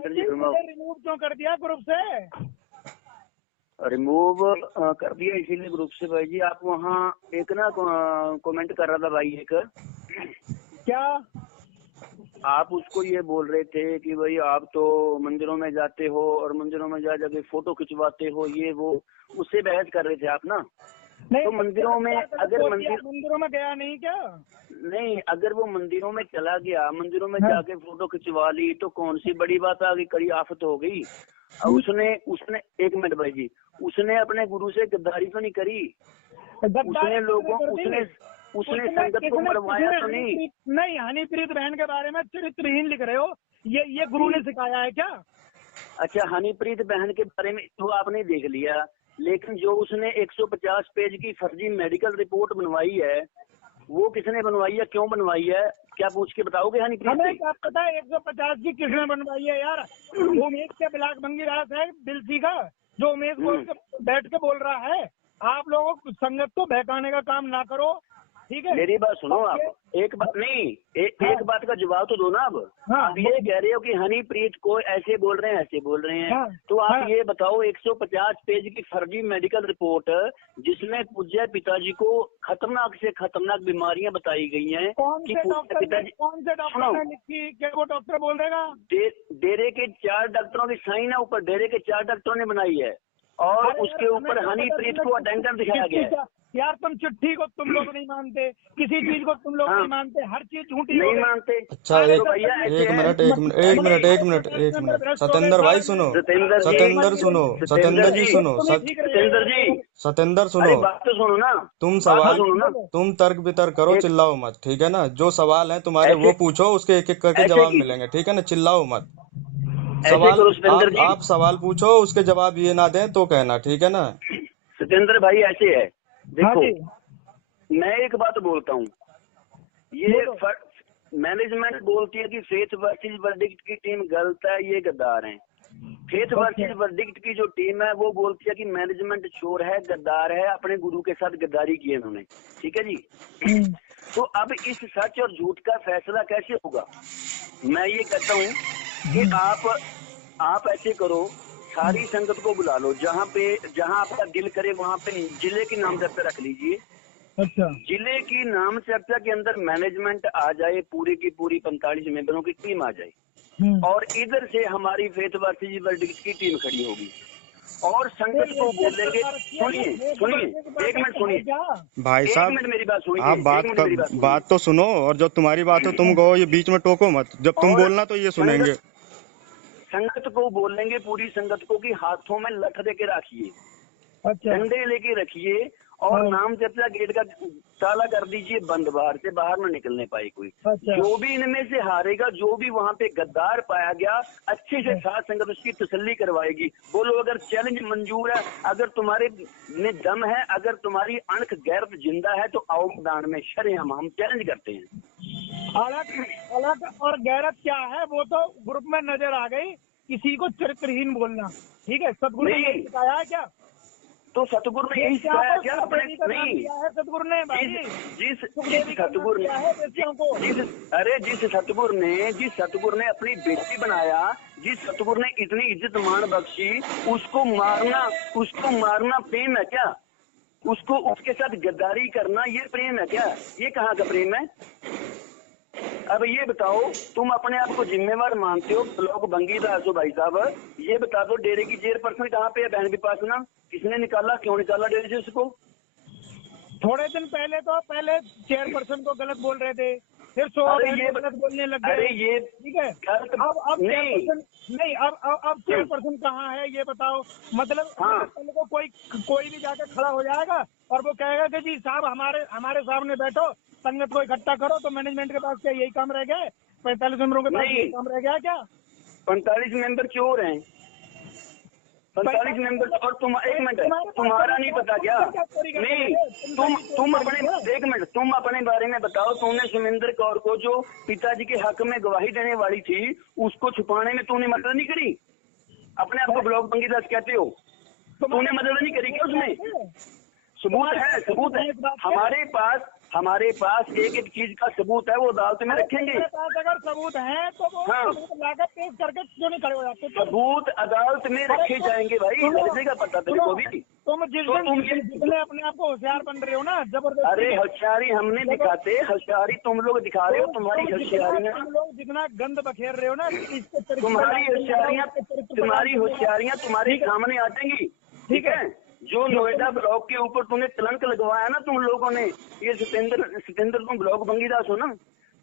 सुरेंद्र जी remove क्यों कर दिया ग्रुप से? रिमूव कर दिया इसीलिए ग्रुप से भाई जी। आप वहाँ एक ना कमेंट कर रहा था भाई एक, क्या आप उसको ये बोल रहे थे कि भाई आप तो मंदिरों में जाते हो और मंदिरों में जा जाके फोटो खिंचवाते हो, ये वो, उससे बहस कर रहे थे आप ना। नहीं तो मंदिरों में अगर मंदिरों में गया नहीं क्या? नहीं, अगर वो मंदिरों में चला गया, मंदिरों में जाके फोटो खिंचवा ली तो कौन सी बड़ी बात आ गई, कड़ी आफत हो गई। और उसने एक मिनट भाई जी, उसने अपने गुरु से गद्दारी तो नहीं करी, उसने लोगों उसने संगत को मरवाया तो नहीं। नहीं, हनीप्रीत बहन के बारे में चरित्रहीन लिख रहे हो, ये गुरु ने सिखाया है क्या? अच्छा, हनीप्रीत बहन के बारे में तो आपने देख लिया, लेकिन जो उसने 150 पेज की फर्जी मेडिकल रिपोर्ट बनवाई है, वो किसने बनवाई है, क्यों बनवाई है, क्या पूछ के बताओगे हनीप्रीत? हमें क्या पता है 150 की किसने बनवाई है यार? उमेश के ब्लाक बंगी रास है दिलसी का, जो उमेश बोल के बैठ के बोल रहा है। आप लोगों को संगत को बहकाने का काम ना करो, ठीक है? मेरी बात सुनो आप, एक बात नहीं, एक बात का जवाब तो दो ना। अब आप ये कह रहे हो कि हनीप्रीत को ऐसे बोल रहे हैं, ऐसे बोल रहे हैं, तो आप ये बताओ 150 पेज की फर्जी मेडिकल रिपोर्ट जिसमें पूज्य पिताजी को खतरनाक से खतरनाक बीमारियां बताई गई हैं, कौन से डॉक्टर ने लिखी? क्या वो डॉक्टर बोल देगा? डेरे के 4 डॉक्टरों की साइन है ऊपर, डेरे के 4 डॉक्टरों ने बनाई है, और उसके ऊपर हनीप्रीत को अटेंडेंस दिखाया गया है। यार तुम चिट्ठी को तुम लोग नहीं मानते, किसी चीज को तुम लोग नहीं मानते, हर चीज झूठी नहीं मानते। अच्छा, एक मिनट सतेंद्र भाई सुनो, सतेंद्र सुनो, सतेंद्र जी सुनो, सतेंद्र सुनो, बात तो सुनो ना, तुम तर्क वितर्क करो, चिल्लाओ मत, ठीक है ना? जो सवाल है तुम्हारे वो पूछो, उसके एक एक करके जवाब मिलेंगे, ठीक है ना? चिल्लाओ मत। सवाल आप सवाल पूछो, उसके जवाब ये ना दें तो कहना, ठीक है ना? सतेंद्र भाई ऐसे है, देखो मैं एक बात बोलता हूँ, ये मैनेजमेंट बोलती है कि फेथ वर्सेस वर्डिक्ट की टीम गलत है, ये गद्दार हैं। फेथ वर्सेस वर्डिक्ट की जो टीम है वो बोलती है कि मैनेजमेंट चोर है, गद्दार है, अपने गुरु के साथ गद्दारी की है उन्होंने, ठीक है जी। तो अब इस सच और झूठ का फैसला कैसे होगा? मैं ये कहता हूँ कि आप ऐसे करो, सारी संगत को बुला लो, जहाँ आपका दिल करे वहाँ पे जिले की नाम चर्चा रख लीजिए। अच्छा, जिले की नाम चर्चा के अंदर मैनेजमेंट आ जाए, पूरी की पूरी 45 मेंबरों की टीम आ जाए, और इधर से हमारी फेथ वर्सेस वर्डिक्ट की टीम खड़ी होगी, और संगत को बोलेंगे, सुनिए एक मिनट सुनिए भाई साहब, मेरी बात सुनिए, आप बात तो सुनो, और जो तुम्हारी बात हो तुम कहो, ये बीच में टोको मत, जब तुम बोलना तो ये सुनेंगे। संगत को बोलेंगे, पूरी संगत को, कि हाथों में लठ देके रखिए, डंडे लेके रखिए, और नाम चर्चा गेट का ताला कर दीजिए बंद, बाहर न निकलने पाए कोई। जो भी इनमें से हारेगा, जो भी वहाँ पे गद्दार पाया गया, अच्छे से साथ संगत उसकी तसल्ली करवाएगी। बोलो अगर चैलेंज मंजूर है, अगर तुम्हारे में दम है, अगर तुम्हारी अणख गैरत जिंदा है, तो आओ मैदान में शरेआम हम चैलेंज करते हैं। अलग और गैरत क्या है वो तो ग्रुप में नजर आ गई, किसी को चरित्रहीन बोलना, ठीक है? सतगुरु ने सिखाया है क्या? तो सतगुरु ने यही सिखाया क्या अपने? नहीं, सतगुरु ने जिस सतगुरु ने अपनी बेटी बनाया, जिस सतगुरु ने इतनी इज्जत मान बख्शी, उसको मारना प्रेम है क्या? उसको उसके साथ गद्दारी करना ये प्रेम है क्या? ये कहाँ का प्रेम है? अब ये बताओ, तुम अपने आप को जिम्मेवार मानते हो, ब्लॉक बंगी दास हो भाई साहब, ये बता दो डेरे की चेयरपर्सन कहाँ पे है? बहन विपासना, किसने निकाला, क्यों निकाला डेरे से उसको? थोड़े दिन पहले चेयरपर्सन को गलत बोल रहे थे, फिर गलत बोलने लग गए। ये ठीक है, अब नहीं, अब चेयरपर्सन कहाँ है ये बताओ? मतलब कल को कोई भी जाकर खड़ा हो जाएगा और वो कहेगा कि जी साहब हमारे सामने बैठो, संगत को इकट्ठा करो, तो मैनेजमेंट के पास क्या यही काम रह गया? 45 मेंबरों के पास यही काम रह गया क्या? 45 मेंबर चोर हैं, 45 मेंबर, और तुम एक मिनट, तुम्हारा नहीं पता क्या? नहीं, तुम अपने एक मिनट, तुम अपने बारे में बताओ। तुमने सुमिंदर कौर को, जो पिताजी के हक में गवाही देने वाली थी, उसको छुपाने में तूने मदद नहीं करी? अपने आप को ब्लॉक बंगी दास कहते हो, तूने मदद नहीं करी क्या उसमें? सबूत है हमारे पास। हमारे पास एक एक चीज का सबूत है, वो अदालत में रखेंगे। मेरे पास अगर सबूत है तो वो सबूत लाकर पेश करके क्यों नहीं खड़े हो जाते? सबूत अदालत में रखे जाएंगे भाई, लगेगा पता तेरे को भी। तुम जितने अपने आप को होशियार बन रहे हो ना, जबरदस्त। अरे होशियारी हमने दिखाते, होशियारी तुम लोग दिखा रहे हो। तुम्हारी होशियारियाँ, तुम लोग जितना गंद बखेर रहे हो ना, तुम्हारी होशियारियाँ तुम्हारे सामने आ जाएंगी, ठीक है। जो नोएडा ब्लॉक के ऊपर तूने कलंक लगवाया ना तुम लोगों ने, ये सतेंद्र तुम ब्लॉक बंगीदास हो ना,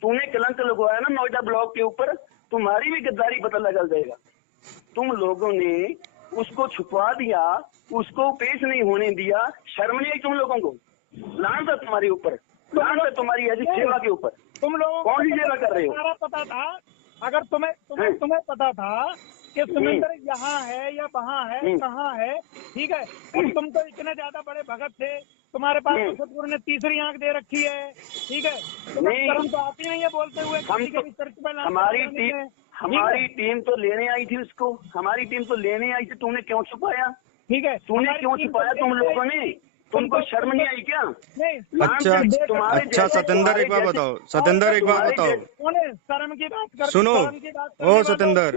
तूने कलंक लगवाया ना नोएडा ब्लॉक के ऊपर, तुम्हारी भी गद्दारी पता लग जाएगा। तुम लोगों ने उसको छुपा दिया, उसको पेश नहीं होने दिया, शर्म नहीं आई तुम लोगों को? लानत है तुम्हारे ऊपर, लानत है तुम्हारी ऐसी सेवा के ऊपर। तुम लोगों कौन सी सेवा कर रहे हो? सारा पता था, अगर तुम्हें पता था कि सुमिंदर यहाँ है या वहाँ है, कहाँ है, ठीक है, और तुम तो इतने ज्यादा बड़े भगत थे, तुम्हारे पास तो सतगुरु ने तीसरी आंख दे रखी है, ठीक है, शर्म तो आती नहीं है बोलते हुए। हमारी टीम तो लेने आई थी उसको, हमारी टीम तो लेने आई थी, तुमने क्यों छुपाया? ठीक है, तूने क्यों छुपाया? तुम लोगों ने, तुमको शर्म नहीं आई क्या? अच्छा सतेंद्र एक बात बताओ, सतेंद्र एक बात बताओ, शर्म की बात कर, सुनो ओ सतेंद्र,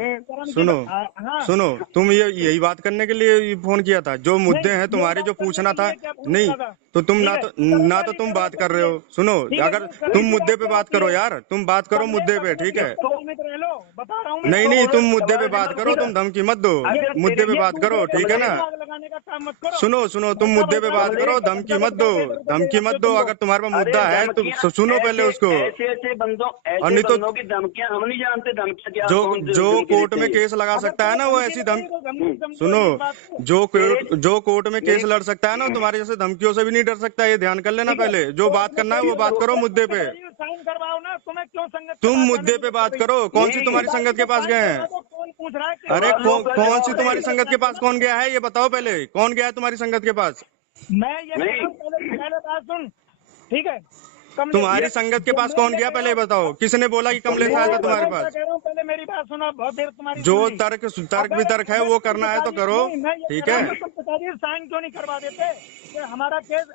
सुनो तुम यही बात करने के लिए फोन किया था? जो मुद्दे हैं तुम्हारे, जो पूछना था, नहीं तो तुम ना तो तुम बात कर रहे हो। सुनो, अगर तुम मुद्दे पे बात करो यार, तुम बात करो मुद्दे पे, ठीक है। नहीं तुम मुद्दे पे बात करो, तुम धमकी मत दो, मुद्दे पे बात करो, ठीक है ना। सुनो तुम मुद्दे पे बात करो, धमकी मत दो, धमकी मत दो। अगर तुम्हारे पास मुद्दा है तो सुनो पहले उसको। ऐसे बंदों और नहीं तो की धमकियां हम नहीं जानते, धमकियां क्या? जो कोर्ट में केस लगा सकता है ना, वो ऐसी सुनो, जो कोर्ट में केस लड़ सकता है ना, तुम्हारे जैसे धमकियों से भी नहीं डर सकता, ये ध्यान कर लेना। पहले जो बात करना है वो बात करो मुद्दे पे। साइन करवाओ ना, तुम्हें क्यों संगत? तुम मुद्दे पे बात करो। कौन सी तुम्हारी संगत के पास गए हैं? कौन पूछ रहा है? अरे कौन सी तुम्हारी संगत के पास कौन गया है, ये बताओ पहले। कौन गया है तुम्हारी संगत के पास? मैं ये पहले बात सुन, ठीक है। तुम्हारी संगत के पास कौन गया, पहले बताओ। किसने बोला कि कमलेश आया था तुम्हारे पास? पहले मेरी बात सुना, बहुत देर तुम्हारी। जो तर्क वितर्क है वो करना है तो करो, ठीक है। साइन क्यों नहीं करवा देते? हमारा केस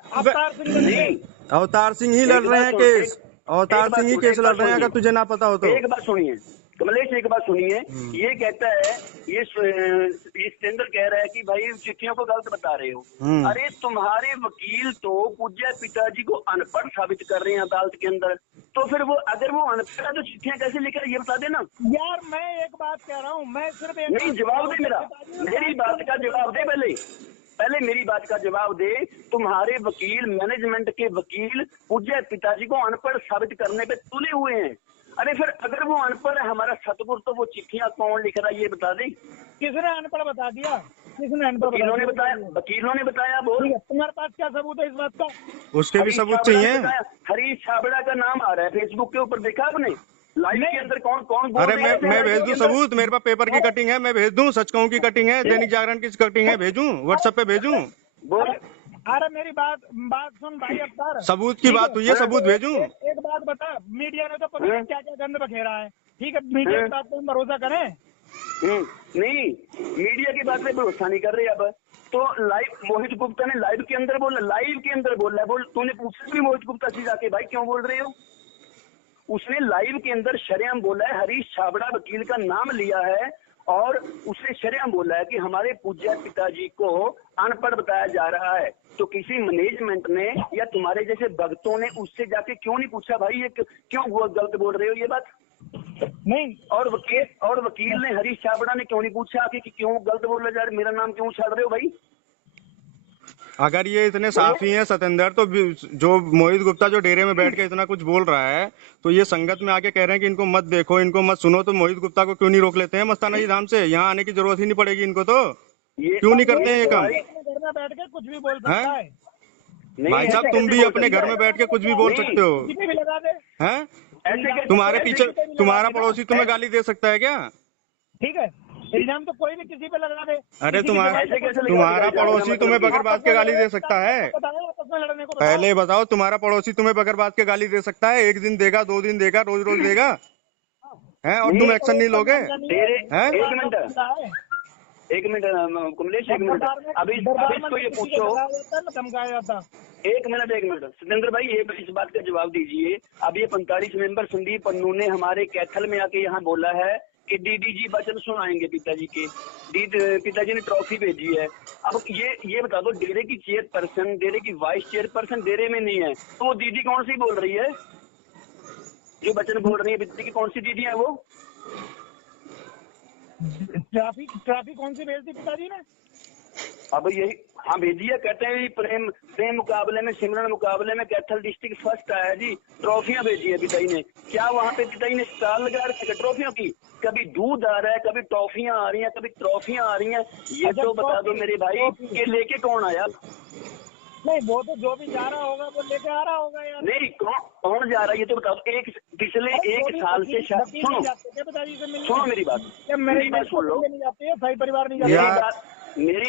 अवतार सिंह ही लड़ रहे हैं केस, अवतार सिंह ही केस लड़ रहे हैं, अगर तुझे ना पता हो तो। एक बात सुनिए कमलेश, एक बात सुनिए। ये कहता है, ये सतेंद्र कह रहा है कि भाई चिट्ठियों को गलत बता रहे हो। अरे तुम्हारे वकील तो पूज्य पिताजी को अनपढ़ साबित कर रहे हैं अदालत के अंदर, तो फिर वो अगर वो अनपढ़ है तो चिट्ठियां कैसे लिखे, ये बता देना यार। मैं एक बात कह रहा हूँ, मैं सिर्फ नहीं, जवाब दे मेरी बात का जवाब दे। पहले मेरी बात का जवाब दे। तुम्हारे वकील, मैनेजमेंट के वकील पूज्य पिताजी को अनपढ़ साबित करने पे तुले हुए हैं। अरे फिर अगर वो अनपढ़ है हमारा सतगुरु, तो वो चिट्ठियां कौन लिख रहा है ये बता दे। किसने अनपढ़ बता दिया? किसने अनपढ़? वकीलों ने बताया। बोल, तुम्हारे पास क्या सबूत है इस बात का? उसके भी सबूत चाहिए। हरीश छाबड़ा का नाम आ रहा है फेसबुक के ऊपर, देखा आपने? लाइव के अंदर कौन बोल? अरे मैं भेज दूं सबूत, मेरे पास पेपर की कटिंग है, मैं भेज दूं। सच कहूं की कटिंग है, दैनिक जागरण की कटिंग है, भेजूं? व्हाट्सएप पे भेजूं? बोल। अरे मेरी बात सुन भाई अवतार, सबूत की बात हुई है, सबूत भेजूं? एक बात बता, मीडिया ने तो पता नहीं क्या क्या गंद बखेरा है, ठीक है। मीडिया की बात पे हम भरोसा करें? नहीं, मीडिया की बात पे भरोसा नहीं कर रहे। अब तो लाइव मोहित गुप्ता ने लाइव के अंदर बोला, बोल। तूने पूछा भी मोहित गुप्ता से जाके, भाई क्यों बोल रहे हो? उसने लाइव के अंदर शरेआम बोला है, हरीश छाबड़ा वकील का नाम लिया है, और उसने शरेआम बोला है कि हमारे पूज्य पिताजी को अनपढ़ बताया जा रहा है। तो किसी मैनेजमेंट ने या तुम्हारे जैसे भक्तों ने उससे जाके क्यों नहीं पूछा, भाई ये क्यों गलत बोल रहे हो ये बात? नहीं। और वकील ने, हरीश छाबड़ा ने क्यों नहीं पूछा कि क्यों गलत बोल रहे हो, मेरा नाम क्यों छाड़ रहे हो भाई? अगर ये इतने साफी हैं सतेंद्र, तो जो मोहित गुप्ता जो डेरे में बैठ के इतना कुछ बोल रहा है, तो ये संगत में आके कह रहे हैं कि इनको मत देखो, इनको मत सुनो, तो मोहित गुप्ता को क्यों नहीं रोक लेते हैं मस्ताना जी धाम से? यहाँ आने की जरूरत ही नहीं पड़ेगी इनको, तो क्यों नहीं करते हैं ये काम? घर में बैठ के कुछ भी बोल सकता है भाई साहब, तुम भी अपने घर में बैठ के कुछ भी बोल सकते हो, हैं? तुम्हारे पीछे तुम्हारा पड़ोसी तुम्हें गाली दे सकता है क्या? ठीक है, इल्जाम तो कोई भी किसी पे लगा दे। अरे तुम्हारा पड़ोसी तुम्हें बगैर बात के गाली दे सकता है? पहले बताओ, तुम्हारा पड़ोसी तुम्हें बगैर बात के गाली दे सकता है? एक दिन देगा, 2 दिन देगा, रोज देगा, हैं? और तुम एक्शन नहीं लोगे, हैं? एक मिनट कमलेश, एक मिनट। अभी इसको ये पूछो, धमकाया जाता। एक मिनट सत्येंद्र भाई, ये इस बात का जवाब दीजिए। अब ये 45 मेंबर संदीप पन्नू ने हमारे कैथल में आके यहाँ बोला है कि दीदी जी वचन सुनाएंगे पिताजी के। पिताजी ने ट्रॉफी भेजी है। अब ये बता दो, डेरे की चेयरपर्सन, डेरे की वाइस चेयरपर्सन डेरे में नहीं है, तो वो दीदी कौन सी बोल रही है? जो वचन बोल रही है पिताजी की, कौन सी दीदी है वो? ट्रॉफी कौन सी भेज दी पिताजी ने? अब यही, हाँ भेजी है। कहते हैं प्रेम मुकाबले में, सिमरन मुकाबले में कैथल डिस्ट्रिक्ट फर्स्ट आया जी। ट्रॉफियां भेजी है पिताजी ने। क्या वहाँ पे पिताजी ने स्टॉल लगा रखे ट्रॉफियों की? कभी दूध आ रहा है, कभी टॉफियां आ रही हैं, कभी ट्रॉफियां आ रही हैं। ये तो बता दो मेरे भाई कि लेके कौन आया? नहीं, वो तो जो भी जा रहा होगा वो लेके आ रहा होगा यार। नहीं, कौन जा रहा है ये तो बताओ। पिछले एक साल से सुनो मेरी बात, मेरी बात सुन लो। सही परिवार नहीं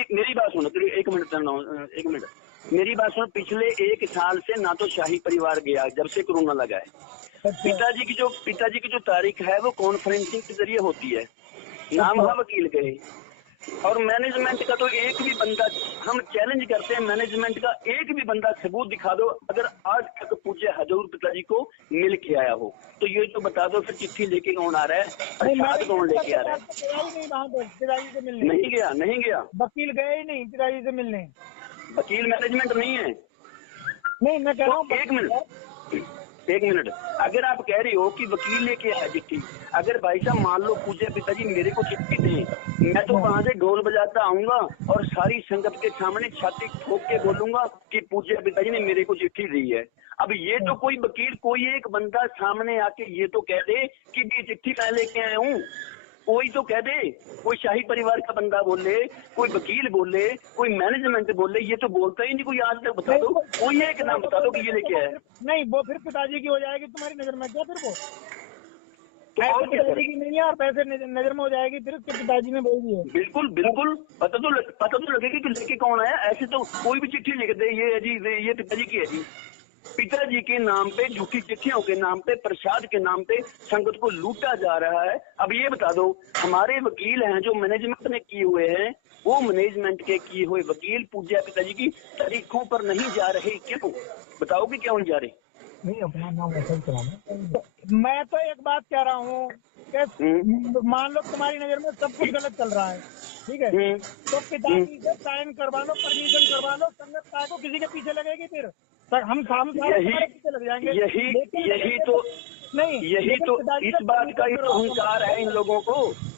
मेरी बात सुनो, एक मिनट मेरी बात सुनो। पिछले एक साल से ना तो शाही परिवार गया जब से कोरोना लगा है। पिताजी की जो तारीख है वो कॉन्फ्रेंसिंग के जरिए होती है। नाम हुआ वकील गए, और मैनेजमेंट का तो एक भी बंदा, हम चैलेंज करते हैं मैनेजमेंट का, एक भी बंदा सबूत दिखा दो अगर आज तक पूछे हजूर पिताजी को मिल के आया हो, तो ये तो बता दो। फिर चिट्ठी लेके कौन आ रहा है, प्रसाद कौन लेके आ रहा है? पिताजी से मिलने नहीं गया वकील गए ही नहीं पिताजी से मिलने। वकील मैनेजमेंट नहीं है। नहीं, मैं कह रहा हूँ एक मिनट, अगर आप कह रहे हो कि वकील लेके आया चिट्ठी, अगर भाई साहब मान लो पूछे पिताजी मेरे को चिट्ठी दे, मैं तो वहां से ढोल बजाता आऊंगा और सारी संगत के सामने छाती ठोक के बोलूंगा कि पूज्य पिताजी ने मेरे को चिट्ठी दी है। अब ये तो कोई वकील, कोई एक बंदा सामने आके ये तो कह दे कि ये चिट्ठी मैं लेके आया हूँ, कोई तो कह दे। कोई शाही परिवार का बंदा बोले, कोई वकील बोले, कोई मैनेजमेंट बोले, ये तो बोलता ही नहीं कोई। आज तक बता दो, कोई एक नाम बता दो कि ये लेके आया। नहीं, वो फिर पिताजी की हो जाएगी तुम्हारी नजर में क्या? फिर वो पिताजी की नहीं है और पैसे नजर में हो जाएगी फिर पिताजी ने बोल दिया। बिल्कुल पता तो लगेगी कि लेके कौन आया। ऐसे तो कोई भी चिट्ठी लिख दे, ये है जी, ये पिताजी की है जी। पिताजी के नाम पे, झूठी चिट्ठियों के नाम पे, प्रसाद के नाम पे संगत को लूटा जा रहा है। अब ये बता दो, हमारे वकील हैं जो मैनेजमेंट ने किए हुए हैं, वो मैनेजमेंट के किए हुए वकील पूज्य पिताजी की तारीखों पर नहीं जा रहे, क्यों? बताओगे क्यों नहीं जा रहे? नहीं, अपना नाम ऐसा चलाना। मैं तो एक बात कह रहा हूँ कि मान लो तुम्हारी नजर में सब कुछ गलत चल रहा है, ठीक है, तो पिताजी से साइन करवा लो, परमिशन करवा लो, संगत का को किसी के पीछे लगेगी फिर हम सारे पीछे लग जाएंगे। यही तो इस बात का ही तो अहंकार है इन लोगों को।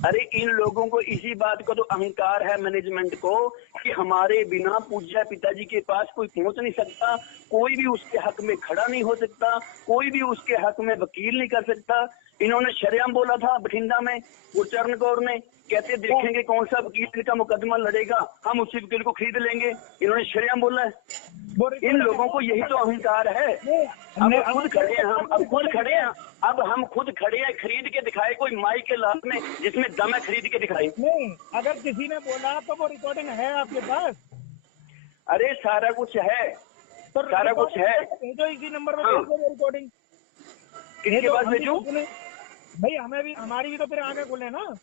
अरे इन लोगों को इसी बात का तो अहंकार है मैनेजमेंट को कि हमारे बिना पूज्य पिताजी के पास कोई पहुंच नहीं सकता, कोई भी उसके हक में खड़ा नहीं हो सकता, कोई भी उसके हक में वकील नहीं कर सकता। इन्होंने शरेआम बोला था बठिंडा में, गुरचरण कौर ने, कहते देखेंगे कौन सा वकील का मुकदमा लड़ेगा, हम उसी वकील को खरीद लेंगे। इन्होंने शरेआम बोला है। इन लोगों को यही तो अहंकार है। अब खुद खड़े हैं, हम खुद खड़े हैं, खरीद के दिखाए कोई माई के लाल में जिसमें दम है, खरीद के दिखाए। नहीं, अगर किसी ने बोला तो वो रिकॉर्डिंग है आपके पास? अरे सारा कुछ है, तो सारा कुछ है। भेजो इसी नंबर पर रिकॉर्डिंग। किसके पास भेजूं? भाई हमें भी, हमारी भी तो फिर आगे बोले ना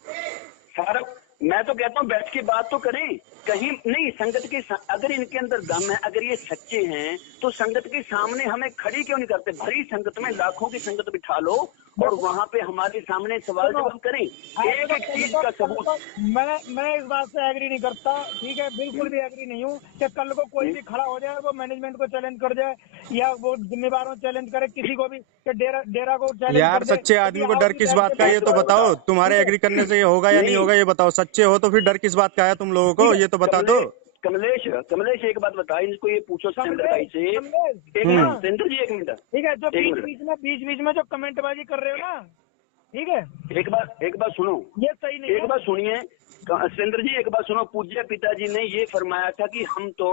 सारा। मैं तो कहता हूँ बैठ के बात तो करें कहीं नहीं। संगत के अगर इनके अंदर दम है, अगर ये सच्चे हैं, तो संगत के सामने हमें खड़ी क्यों नहीं करते? भरी संगत में लाखों की संगत बिठा लो और वहाँ पे हमारे सामने सवाल जवाब करें, एक एक चीज का सबूत। मैं इस बात से एग्री नहीं करता, ठीक है, बिल्कुल भी एग्री नहीं हूँ कि कल को कोई भी खड़ा हो जाए, वो मैनेजमेंट को चैलेंज कर जाए या वो जिम्मेदारों चैलेंज करे, किसी को भी डेरा को चैलेंज। यार सच्चे आदमी को डर किस बात का, ये तो बताओ। तुम्हारे एग्री करने से ये होगा या नहीं होगा ये बताओ। सच्चे हो तो फिर डर किस बात का है तुम लोगों को, ये तो बता दो। कमलेश एक बात बता, इनको ये पूछो सत्येंद्र भाई से। सत्येंद्र जी एक मिनट, ठीक है, जो बीच में जो कमेंटबाजी कर रहे हो ना, ठीक है, एक बात सुनो, ये सही नहीं। एक बात सुनिए सत्येंद्र जी, एक बात सुनो। पूज्य पिताजी ने ये फरमाया था कि हम तो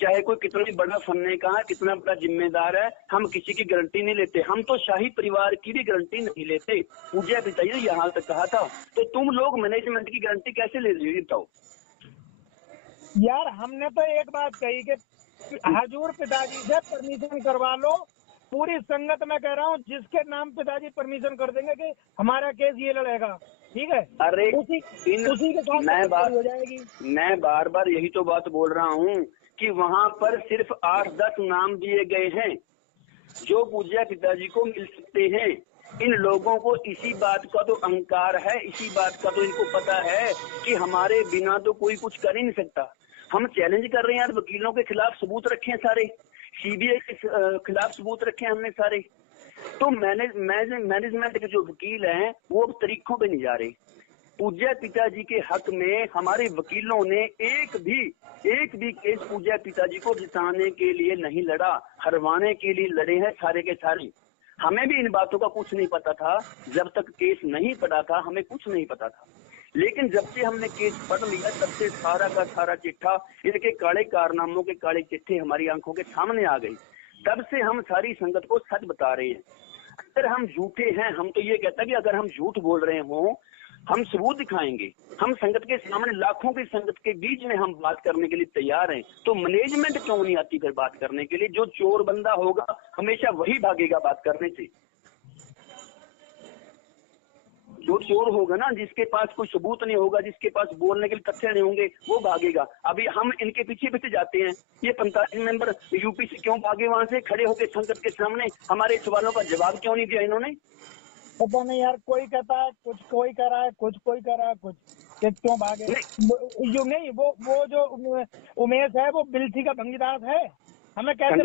चाहे कोई कितना भी बड़ा फन्ने का है, कितना बड़ा जिम्मेदार है, हम किसी की गारंटी नहीं लेते, हम तो शाही परिवार की भी गारंटी नहीं लेते। पूज्य पिताजी ने यहाँ तक कहा था, तो तुम लोग मैनेजमेंट की गारंटी कैसे ले रही हो बताओ? यार हमने तो एक बात कही कि हजूर पिताजी से परमिशन करवा लो, पूरी संगत में कह रहा हूँ, जिसके नाम पिताजी परमिशन कर देंगे कि हमारा केस ये लड़ेगा, ठीक है। अरे उसी के साथ हो जाएगी। मैं बार बार यही तो बात बोल रहा हूँ कि वहाँ पर सिर्फ 8-10 नाम दिए गए हैं जो पूज्य पिताजी को मिल सकते हैं। इन लोगों को इसी बात का तो अहंकार है, इसी बात का तो इनको पता है कि हमारे बिना तो कोई कुछ कर ही नहीं सकता। हम चैलेंज कर रहे हैं यार, वकीलों के खिलाफ सबूत रखे हैं सारे, सीबीआई के खिलाफ सबूत रखे हैं हमने सारे। तो मैनेजमेंट के जो वकील हैं वो अब तरीकों पे नहीं जा रहे। पूज्य पिताजी के हक में हमारे वकीलों ने एक भी केस पूज्य पिताजी को जिताने के लिए नहीं लड़ा, हरवाने के लिए लड़े हैं सारे के सारे। हमें भी इन बातों का कुछ नहीं पता था, जब तक केस नहीं पढ़ा था हमें कुछ नहीं पता था। लेकिन जब से हमने केस पढ़ लिया तब से सारा का सारा चिट्ठा, इनके काले कारनामों के काले चिट्ठे हमारी आंखों के सामने आ गई। तब से हम सारी संगत को सच बता रहे हैं। अगर हम झूठे हैं, हम तो ये कहता है कि अगर हम झूठ बोल रहे हो हम सबूत दिखाएंगे। हम संगत के सामने, लाखों की संगत के बीच में हम बात करने के लिए तैयार हैं। तो मैनेजमेंट क्यों नहीं आती फिर बात करने के लिए? जो चोर बंदा होगा हमेशा वही भागेगा बात करने से। जो चोर होगा ना, जिसके पास कोई सबूत नहीं होगा, जिसके पास बोलने के लिए तथ्य नहीं होंगे, वो भागेगा। अभी हम इनके पीछे पीछे जाते हैं। ये 45 मेंबर यूपी से क्यों भागे वहां से? खड़े होकर संगत के सामने हमारे सवालों का जवाब क्यों नहीं दिया इन्होंने? पता नहीं यार, कोई कहता है कुछ, कोई कर रहा है कुछ, कोई कर रहा है कुछ, क्यों भागे? जो नहीं, वो जो उमेश है वो बिल्थी का भंगीदास है। हमें कैसे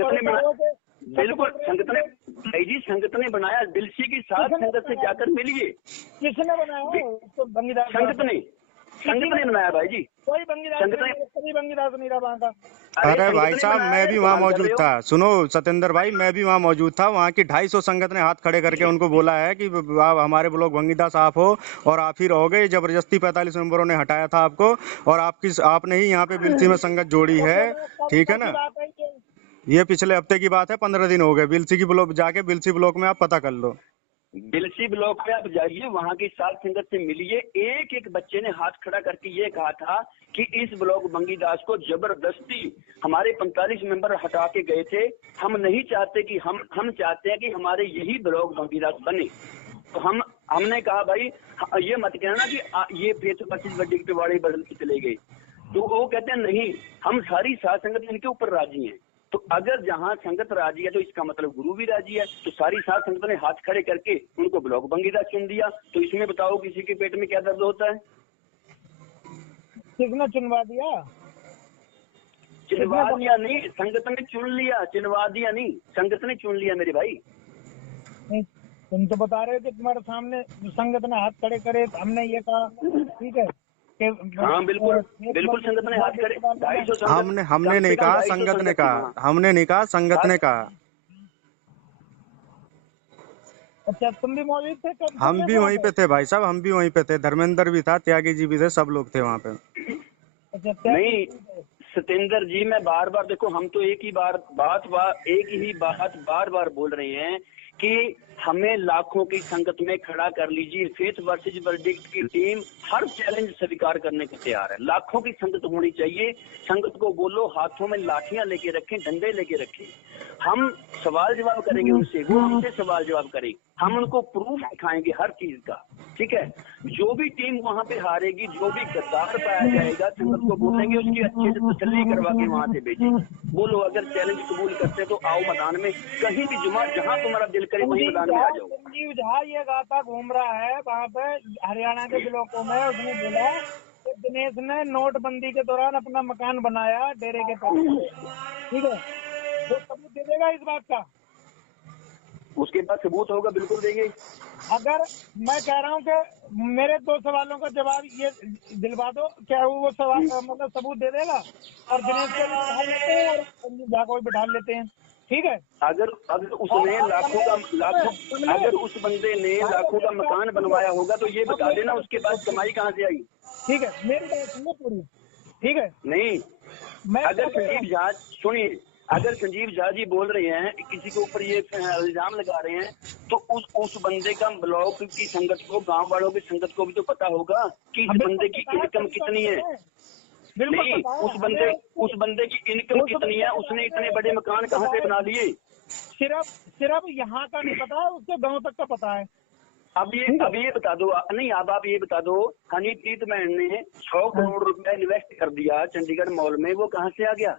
बिल्कुल संगत ने बनाया। दिलसी की साथ संगत से जाकर मिलिए। किसने बनाया? तो भंगीदास संगत ने बनाया भाई जी। कोई भंगीदास नहीं रहा वहाँ का। अरे भाई साहब, मैं भी वहाँ मौजूद था। सुनो सत्येंद्र भाई, मैं भी वहाँ मौजूद था। वहाँ की 250 संगत ने हाथ खड़े करके उनको बोला है कि आप हमारे ब्लॉक भंगीदास आप हो और आप ही रहोगे। जबरदस्ती 45 मेंबरों ने हटाया था आपको, और आपने ही यहाँ पे बिलसी में संगत जोड़ी है, ठीक है ना? ये पिछले हफ्ते की बात है, 15 दिन हो गए। बिलसी की ब्लॉक जाके बिलसी ब्लॉक में आप पता कर लो। बिलसी ब्लॉक में आप जाइए, वहाँ की साथ संगत से मिलिए। एक एक बच्चे ने हाथ खड़ा करके ये कहा था कि इस ब्लॉक भंगीदास को जबरदस्ती हमारे 45 मेंबर हटा के गए थे। हम नहीं चाहते कि हम चाहते हैं कि हमारे यही ब्लॉक भंगीदास बने। तो हमने कहा भाई ये मत कहना कि ये फेस 25 बड्डी के वाड़े बदल के चले गए। तो वो कहते हैं नहीं, हम सारी साथ संगत इनके ऊपर राजी हैं। तो अगर जहाँ संगत राजी है तो इसका मतलब गुरु भी राजी है। तो सारी साथ संगत ने हाथ खड़े करके उनको ब्लॉक भंगीदास चुन दिया। तो इसमें बताओ किसी के पेट में क्या दर्द होता है? किसने चुनवा दिया? चुनवा दिया नहीं, संगत ने चुन लिया। चुनवा दिया नहीं, संगत ने चुन लिया मेरे भाई। तुम तो बता रहे हो कि तुम्हारे सामने संगत ने हाथ खड़े करे, हमने ये कहा, ठीक है? हाँ बिल्कुल संगत ने हाथ खड़े। 250 हमने नहीं कहा, संगत ने कहा। हमने नहीं कहा, संगत ने कहा। अच्छा, तुम भी मौजूद थे? हम भी वहीं पे थे भाई साहब, हम भी वहीं पे थे। धर्मेंद्र भी था, त्यागी जी भी थे, सब लोग थे वहाँ पे। नहीं सत्येंद्र जी, मैं बार बार देखो, हम तो एक ही बात बार बार बोल रहे हैं कि हमें लाखों की संगत में खड़ा कर लीजिए। फेथ वर्सेज वर्डिक्ट की टीम हर चैलेंज स्वीकार करने को तैयार है। लाखों की संगत होनी चाहिए। संगत को बोलो हाथों में लाठियां लेके रखें, डंडे लेके रखें। हम सवाल जवाब करेंगे उनसे, वो हमसे सवाल जवाब करें। हम उनको प्रूफ दिखाएंगे हर चीज का, ठीक है? जो भी टीम वहाँ पे हारेगी, जो भी गद्दार पाया जाएगा, संगत को बोलेंगे उसकी अच्छे से तसल्ली करवा के वहाँ से भेजेंगे। बोलो अगर चैलेंज कबूल करते तो आओ मैदान में, कहीं भी जुमा जहाँ तुम्हारा दिल करे वहीं मैदान में आ जाओ। संजीव झा ये गाता घूम रहा है वहाँ पे हरियाणा के ब्लॉकों में। उसने बोला कि दिनेश ने नोटबंदी के दौरान अपना मकान बनाया डेरे के पास, ठीक है? वो सबूत दे देगा इस बात का? उसके पास सबूत होगा, बिल्कुल देंगे। अगर मैं कह रहा हूँ कि मेरे 2 सवालों का जवाब ये दिलवा दो, क्या वो सवाल मतलब सबूत दे देगा? और दिनेश को भी बिठा लेते हैं और संजीव झा को भी बिठा लेते हैं, ठीक है? अगर उसने अगर उस बंदे ने लाखों का मकान बनवाया होगा तो ये बता देना उसके पास कमाई कहाँ से आई, ठीक है? मेरी बात सुनो पूरी, ठीक है? नहीं, अगर संजीव झा सुनिए, अगर संजीव झा जी बोल रहे हैं किसी के ऊपर ये इल्जाम लगा रहे हैं तो उस बंदे का ब्लॉक की संगत को, गांव वालों की संगत को भी तो पता होगा कि इस बंदे की इनकम कितनी है। नहीं, उस बंदे की इनकम कितनी है, उसने इतने बड़े मकान कहाँ से बना लिए? सिर्फ यहाँ का नहीं पता है, उसके गांव तक का पता है। अब ये बता दो, नहीं अब आप ये बता दो, हनीप्रीत मैन ने 100 करोड़ रुपया इन्वेस्ट कर दिया चंडीगढ़ मॉल में, वो कहाँ से आ गया?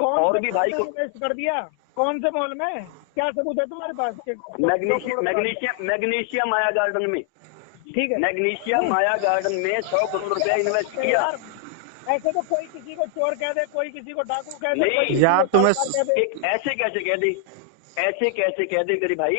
और भी भाई को इन्वेस्ट कर दिया? कौन से मॉल में? क्या सबूत है तुम्हारे पास? मैग्नीशिया माया गार्डन में, ठीक है, मैग्नीशिया माया गार्डन में 100 करोड़ रुपया इन्वेस्ट किया। ऐसे तो कोई किसी को चोर कह दे, कोई किसी को डाकू कह दे, नहीं यार तुम्हें ऐसे कैसे कह दे, ऐसे कैसे कह दे मेरे भाई?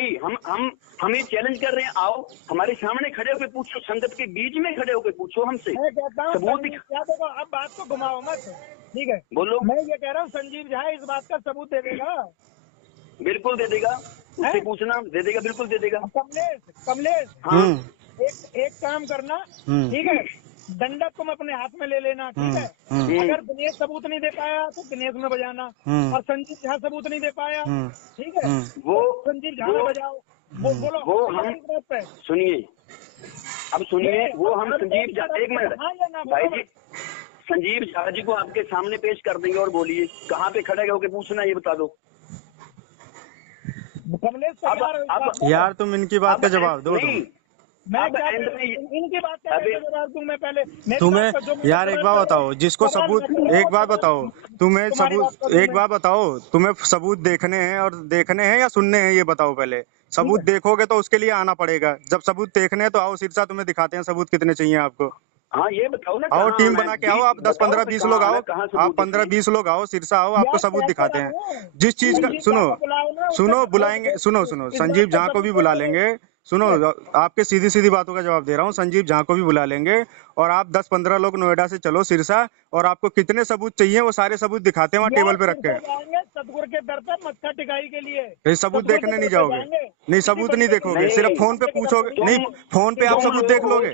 हम ये चैलेंज कर रहे हैं, आओ हमारे सामने खड़े होकर पूछो, संगत के बीच में खड़े होकर पूछो हमसे। मैं कहता हूँ सबूत क्या देखो, अब बात को घुमाओ मत, ठीक है? बोलो। मैं ये कह रहा हूँ संजीव झा इस बात का सबूत दे देगा। बिल्कुल दे देगा, उससे पूछना, दे देगा, बिल्कुल दे देगा। कमलेश हाँ एक काम करना, ठीक है, डंडा तुम अपने हाथ में ले लेना, ठीक है? अगर दिनेश सबूत नहीं दे पाया तो दिनेश में बजाना, और संजीव झा सबूत नहीं दे पाया, ठीक है, वो संजीव झा में बजाओ। वो बोलो, वो हम सुनिए, अब सुनिए, वो हम संजीव झा, एक मिनट भाई जी, संजीव झा जी को आपके सामने पेश कर देंगे और बोलिए कहाँ पे खड़े होके पूछना, ये बता दो। कमलेश यार तुम इनकी बात का जवाब दो। मैं इनकी बात का जवाब दूं मैं पहले? तुम्हें यार एक बात बताओ, जिसको सबूत, एक बात बताओ तुम्हें सबूत, एक बात बताओ तुम्हें सबूत देखने हैं और देखने हैं या सुनने हैं, ये बताओ पहले। सबूत देखोगे तो उसके लिए आना पड़ेगा, जब सबूत देखने हैं तो आओ सिरसा, तुम्हें दिखाते हैं सबूत कितने चाहिए आपको। हाँ ये बताओ ना, आओ टीम बना के आओ, आप 10-15-20 लोग आओ, आप 15-20 लोग आओ सिरसा आओ, आपको सबूत दिखाते हैं जिस चीज का। सुनो बुलाएंगे, सुनो संजीव झा को भी बुला लेंगे, सुनो आपके सीधी सीधी बातों का जवाब दे रहा हूँ, संजीव झा को भी बुला लेंगे और आप 10-15 लोग नोएडा से चलो सिरसा, और आपको कितने सबूत चाहिए वो सारे सबूत दिखाते हैं वहाँ टेबल पे रख के। सतगुरु के दर पर मत्था टिकाई के लिए नहीं सबूत देखने नहीं जाओगे, नहीं सबूत नहीं देखोगे, सिर्फ फोन पे पूछोगे, नहीं फोन पे आप सबूत देख लोगे।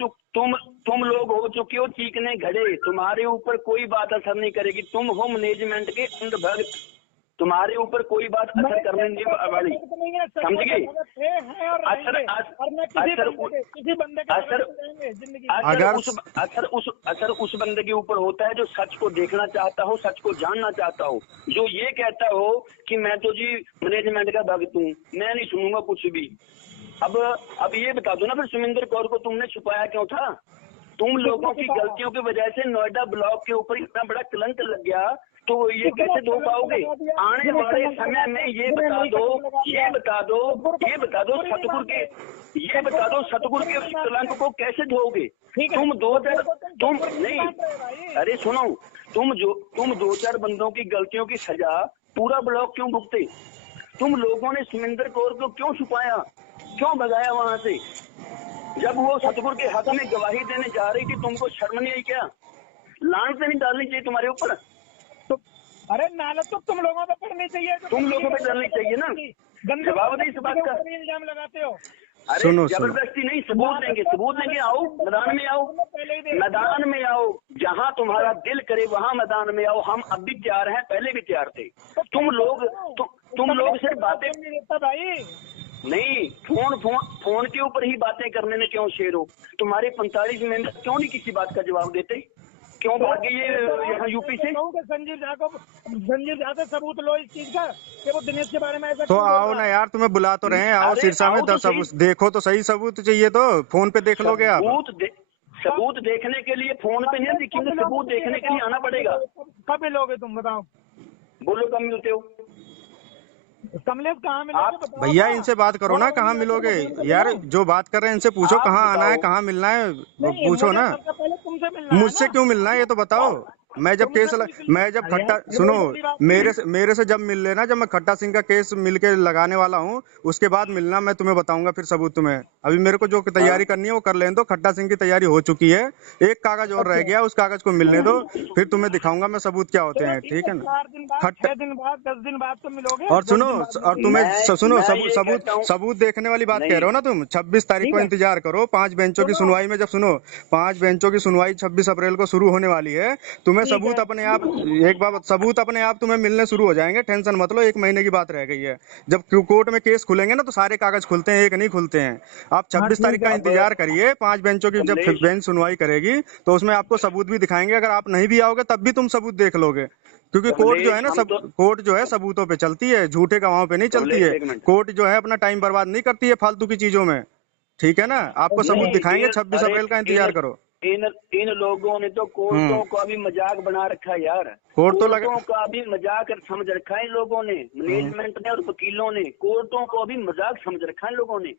तुम लोग हो चुके हो चीखने घड़े, तुम्हारे ऊपर कोई बात असर नहीं करेगी, तुम हो मैनेजमेंट के अंधभक्त, तुम्हारे ऊपर कोई बात असर करने नहीं वाली, समझ गए? असर उस बंदे के ऊपर होता है जो सच को देखना चाहता हो, सच को जानना चाहता हो, जो ये कहता हो कि मैं तो जी मैनेजमेंट का भक्त हूँ, मैं नहीं सुनूंगा कुछ भी। अब ये बता दो ना फिर, सुमिंदर कौर को तुमने छुपाया क्यों था? तुम लोगों की गलतियों की वजह से नोएडा ब्लॉक के ऊपर इतना बड़ा कलंक लग गया, तो ये कैसे धो पाओगे? आने वाले समय में ये बता दो सतगुरु के उस कलंक को कैसे धोगे? तुम नहीं, अरे सुनो, तुम 2-4 बंदों की गलतियों की सजा पूरा ब्लॉक क्यों भुगते? तुम लोगों ने सुमिंदर कौर को क्यों छुपाया, क्यों भगाया वहां से? जब वो सतगुरु के हक में गवाही देने जा रही थी, तुमको शर्म नहीं आई क्या? लानत नहीं डालनी चाहिए तुम्हारे ऊपर? अरे नालत तो तुम लोगों पे पड़नी चाहिए, तुम लोगों पे डालनी चाहिए ना। जवाब नहीं इस बात का, इल्जाम लगाते हो। अरे जबरदस्ती नहीं, सबूत देंगे, आओ मैदान में आओ, जहाँ तुम्हारा दिल करे वहाँ मैदान में आओ, हम अब भी तैयार हैं, पहले भी तैयार थे। तुम लोग सिर्फ बातें भाई नहीं, फोन के ऊपर ही बातें करने में क्यों शेर हो? तुम्हारे 45 मेंबर क्यों नहीं किसी बात का जवाब देते? क्यों भागे ये यहाँ यूपी से? संजीव झा से सबूत लो इस चीज का कि वो दिनेश के बारे में ऐसा। तो आओ ना यार, तुम्हें बुला तो रहे हैं, आओ सिरसा में, देखो तो सही सबूत चाहिए तो फोन पे देख लोगे आप। सबूत देखने के लिए फोन पे नहीं दिखेंगे, सबूत देखने के लिए आना पड़ेगा। कब मिलोगे तुम बताओ? बोलो कब मिलते हो? कमलेश कहाँ मिलोगे? भैया इनसे बात करो ना, कहाँ मिलोगे यार? जो बात कर रहे हैं इनसे पूछो कहाँ आना है, कहाँ मिलना है, पूछो ना। मुझसे क्यों मिलना है ये तो बताओ। मैं जब खट्टा सुनो, मेरे से जब मिल लेना, जब मैं खट्टा सिंह का केस मिलके लगाने वाला हूँ उसके बाद मिलना, मैं तुम्हें बताऊंगा फिर सबूत तुम्हें। अभी मेरे को जो तैयारी करनी है वो कर लेने दो, खट्टा सिंह की तैयारी हो चुकी है, एक कागज और रह गया, उस कागज को मिलने दो, फिर तुम्हें दिखाऊंगा मैं सबूत क्या होते हैं, ठीक है ना? 6 दिन बाद 10 दिन बाद तो मिलोगे। और सुनो सबूत देखने वाली बात कह रहे हो ना तुम, 26 तारीख को इंतजार करो, 5 बेंचों की सुनवाई में, जब सुनो 5 बेंचों की सुनवाई 26 अप्रैल को शुरू होने वाली है, तुम्हें सबूत अपने आप तुम्हें मिलने शुरू हो जाएंगे, टेंशन मत लो, 1 महीने की बात रह गई है। जब कोर्ट में केस खुलेंगे ना तो सारे कागज खुलते हैं, एक नहीं खुलते हैं। आप 26 तारीख का इंतजार करिए, 5 बेंचों की जब बेंच सुनवाई करेगी तो उसमें आपको सबूत भी दिखाएंगे। अगर आप नहीं भी आओगे तब भी तुम सबूत देख लोगे, क्योंकि कोर्ट जो है ना, कोर्ट जो है सबूतों पे चलती है, झूठे गवाहों पे नहीं चलती है। कोर्ट जो है अपना टाइम बर्बाद नहीं करती है फालतू की चीजों में। ठीक है ना, आपको सबूत दिखाएंगे, 26 अप्रैल का इंतजार करो। इन लोगों ने तो कोर्टों का भी मजाक बना रखा है यार, कोर्टों का भी मजाक समझ रखा है इन लोगों ने, मैनेजमेंट ने और वकीलों ने कोर्टों को भी मजाक समझ रखा है इन लोगों ने।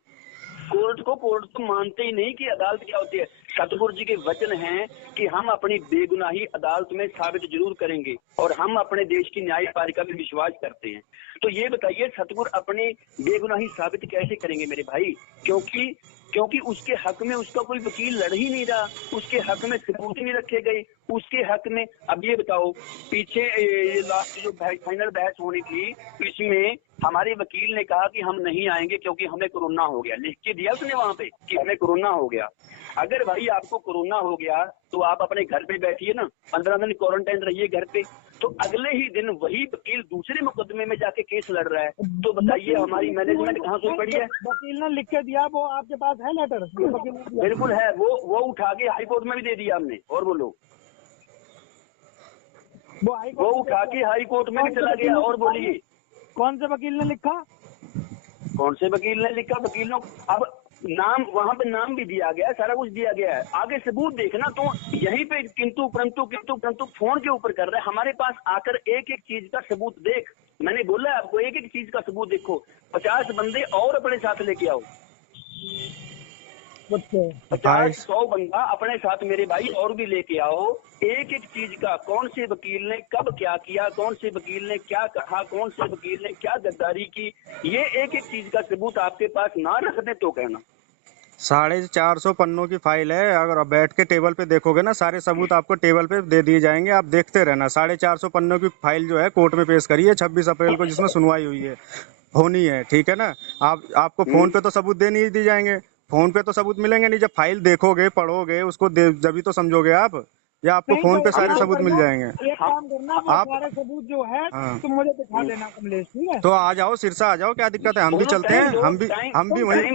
कोर्ट तो मानते ही नहीं कि अदालत क्या होती है। सतगुरु जी के वचन हैं कि हम अपनी बेगुनाही अदालत में साबित जरूर करेंगे और हम अपने देश की न्यायपालिका में विश्वास करते हैं। तो ये बताइए सतगुरु अपनी बेगुनाही साबित कैसे करेंगे मेरे भाई? क्योंकि उसके हक में उसका कोई वकील लड़ ही नहीं रहा, उसके हक में सबूत नहीं रखे गए, उसके हक में। अब ये बताओ, पीछे लास्ट जो फाइनल बहस होनी थी, इसमें हमारे वकील ने कहा कि हम नहीं आएंगे क्योंकि हमें कोरोना हो गया। लिख के दिया उसने वहां पे कि हमें कोरोना हो गया। अगर भाई आपको कोरोना हो गया तो आप अपने घर पे बैठिए ना, 15 दिन क्वारंटाइन रहिए घर पे। तो अगले ही दिन वही वकील दूसरे मुकदमे में जाके केस लड़ रहा है, तो बताइए हमारी मैनेजमेंट कहाँ से पड़ी है? वकील ने लिख के दिया, वो आपके पास है लेटर? बिल्कुल है, वो उठा के हाई कोर्ट में भी दे दिया हमने। और बोलो, वो उठा के हाई कोर्ट में भी चला गया। और बोलिए, कौन से वकील ने लिखा? कौन से वकील ने लिखा? वकील ने अब नाम, वहाँ पे नाम भी दिया गया, सारा कुछ दिया गया है। आगे सबूत देखना, तो यहीं पे किंतु परंतु फोन के ऊपर कर रहे हैं। हमारे पास आकर एक एक चीज का सबूत देख, मैंने बोला है आपको, एक एक चीज का सबूत देखो। 50 बंदे और अपने साथ लेके आओ, 50-100 बंदा अपने साथ मेरे भाई और भी लेके आओ। एक एक चीज का, कौन से वकील ने कब क्या किया, कौन से वकील ने क्या कहा, कौन से वकील ने क्या गद्दारी की, ये एक एक चीज का सबूत आपके पास ना रखने तो कहना। 450 पन्नों की फाइल है, अगर बैठ के टेबल पे देखोगे ना, सारे सबूत आपको टेबल पे दे दिए जाएंगे, आप देखते रहना। 450 पन्नों की फाइल जो है कोर्ट में पेश करी है 26 अप्रैल को, जिसमें सुनवाई हुई है, होनी है, ठीक है ना। आपको फोन पे तो सबूत दे नहीं दिए जाएंगे, फोन पे तो सबूत मिलेंगे नहीं। जब फाइल देखोगे, पढ़ोगे उसको, जब तो समझोगे आप, या आपको फोन पे सारे सबूत मिल जाएंगे। एक काम करना, आप सारे सबूत जो है तुम मुझे दिखा देना कमलेश, ठीक है? तो आ जाओ सिरसा, आ जाओ, क्या दिक्कत है? हम भी चलते हैं, हम भी वहीं।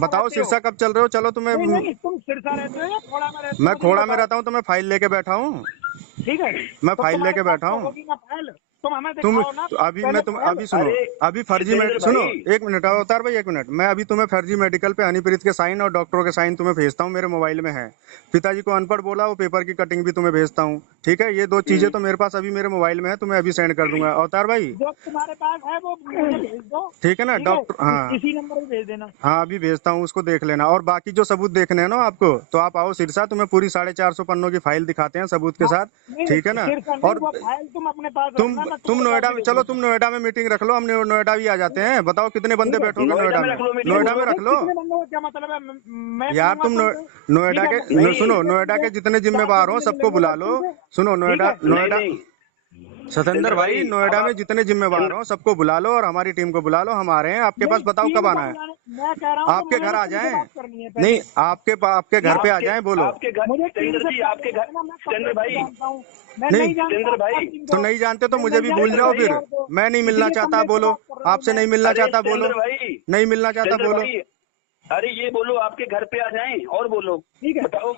बताओ सिरसा कब चल रहे हो? चलो तुम्हें, तुम सिरसा रहते हो या खोड़ा में रहते हो? मैं खोड़ा में रहता हूँ, तो मैं फाइल लेके बैठा हूँ, ठीक है, मैं फाइल लेके बैठा हूँ। तुम हमें दिखाओ ना। अभी सुनो, अभी फर्जी सुनो, एक मिनट अवतार भाई, एक मिनट। मैं अभी तुम्हें फर्जी मेडिकल पे हनीप्रीत के साइन और डॉक्टरों के साइन तुम्हें भेजता हूँ, मेरे मोबाइल में है। पिताजी को अनपढ़ बोला, वो पेपर की कटिंग भी तुम्हें भेजता हूँ, ठीक है? ये 2 चीजें तो मेरे पास अभी मेरे मोबाइल में है, तुम्हें अभी सेंड कर दूंगा अवतार भाई। जो तुम्हारे पास है वो मुझे भेज दो, ठीक है ना डॉक्टर? हाँ, इसी नंबर पे भेज देना। हाँ अभी भेजता हूँ, उसको देख लेना। और बाकी जो सबूत देखने हैं ना आपको, तो आप आओ सिरसा, तुम्हें पूरी 450 पन्नों की फाइल दिखाते हैं सबूत के साथ, ठीक है ना? और तुम अपने पास तुम नोएडा में, चलो तुम नोएडा में मीटिंग रख लो, हम नोएडा भी आ जाते हैं। बताओ कितने बंदे बैठोगे नोएडा में? नोएडा में रख लो क्या मतलब है? यार, तुम नोएडा के, सुनो, नोएडा के जितने जिम्मेवार हो सबको बुला लो। सुनो, नोएडा सतेंद्र भाई, नोएडा में जितने जिम्मेवार हो सबको बुला लो, और हमारी टीम को बुला लो, हम आ रहे हैं। आपके पास बताओ कब आना है? आपके घर आ जाएं? नहीं, आपके घर पे आ जाएं, बोलो। आपके घर, सतेंद्र भाई, नहीं तो नहीं जानते तो मुझे भी भूल जाओ फिर। मैं नहीं मिलना चाहता, बोलो। आपसे नहीं मिलना चाहता, बोलो। नहीं मिलना चाहता, बोलो। अरे ये बोलो, आपके घर पे आ जाएं, और बोलो, ठीक है? बताओ।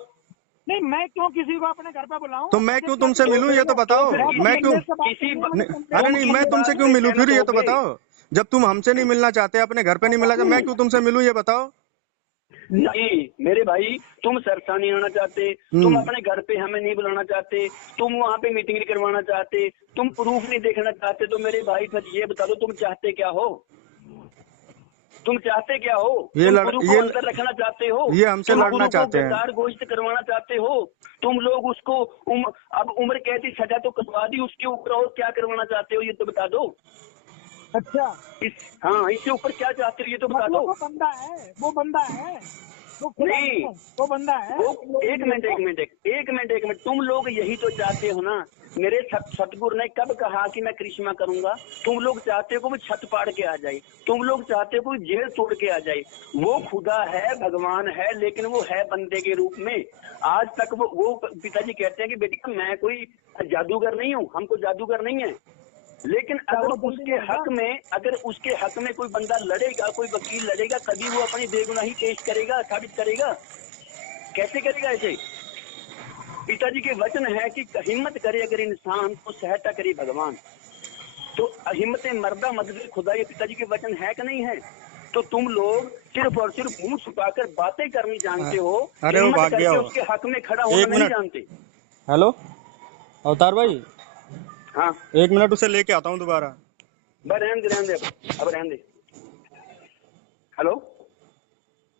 नहीं, मैं क्यों किसी को अपने घर पे बुलाऊं? तो मैं क्यों तुमसे मिलूं, ये तो बताओ। मैं क्यों, अरे नहीं, मैं तुमसे क्यों मिलूं फिर, ये तो बताओ। जब तुम हमसे नहीं मिलना चाहते, अपने घर पे नहीं मिलना चाहते, मैं क्यों तुमसे मिलूं, ये बताओ। नहीं मेरे भाई, तुम सरसा नहीं आना चाहते, तुम अपने घर पे हमें नहीं बुलाना चाहते, तुम वहाँ पे मीटिंग नहीं करवाना चाहते, तुम प्रूफ नहीं देखना चाहते, तो मेरे भाई फिर ये बता दो, तुम चाहते क्या हो? तुम चाहते क्या हो? तुम गुरु को अंदर रखना चाहते हो? ये हमसे लड़ना चाहते हैं, गद्दार घोषित करवाना चाहते हो तुम लोग उसको। अब उम्र कैदी सजा तो करवा दी, उसके ऊपर और क्या करवाना चाहते हो, ये तो बता दो। अच्छा, हाँ, इससे ऊपर क्या चाहते हो, ये तो बता दो। वो बंदा है नहीं, वो बंदा है। एक मिनट, तुम लोग यही तो चाहते हो ना। मेरे सतगुरु ने कब कहा कि मैं करिश्मा करूंगा? तुम लोग चाहते हो कि छत पाड़ के आ जाए, तुम लोग चाहते हो कि जेल तोड़ के आ जाए। वो खुदा है, भगवान है, लेकिन वो है बंदे के रूप में। आज तक वो पिताजी कहते हैं कि बेटा मैं कोई जादूगर नहीं हूँ, हमको जादूगर नहीं है, लेकिन अगर उसके हक में कोई बंदा लड़ेगा, कोई वकील लड़ेगा, तभी वो अपनी बेगुनाही पेश करेगा, साबित करेगा। कैसे करेगा ऐसे? पिताजी के वचन है कि हिम्मत करे अगर इंसान तो सहायता करे भगवान। तो हिम्मत मर्दा मदद खुदा, ये पिताजी के वचन है कि नहीं है? तो तुम लोग सिर्फ और सिर्फ मुंह छुपाकर बातें करनी जानते हो, अरे वो भाग गया हो, उसके हक में खड़ा होना नहीं जानते। हेलो अवतार भाई, हाँ 1 मिनट उसे लेके आता हूँ दोबारा। रहने दे अब रहने दे। हेलो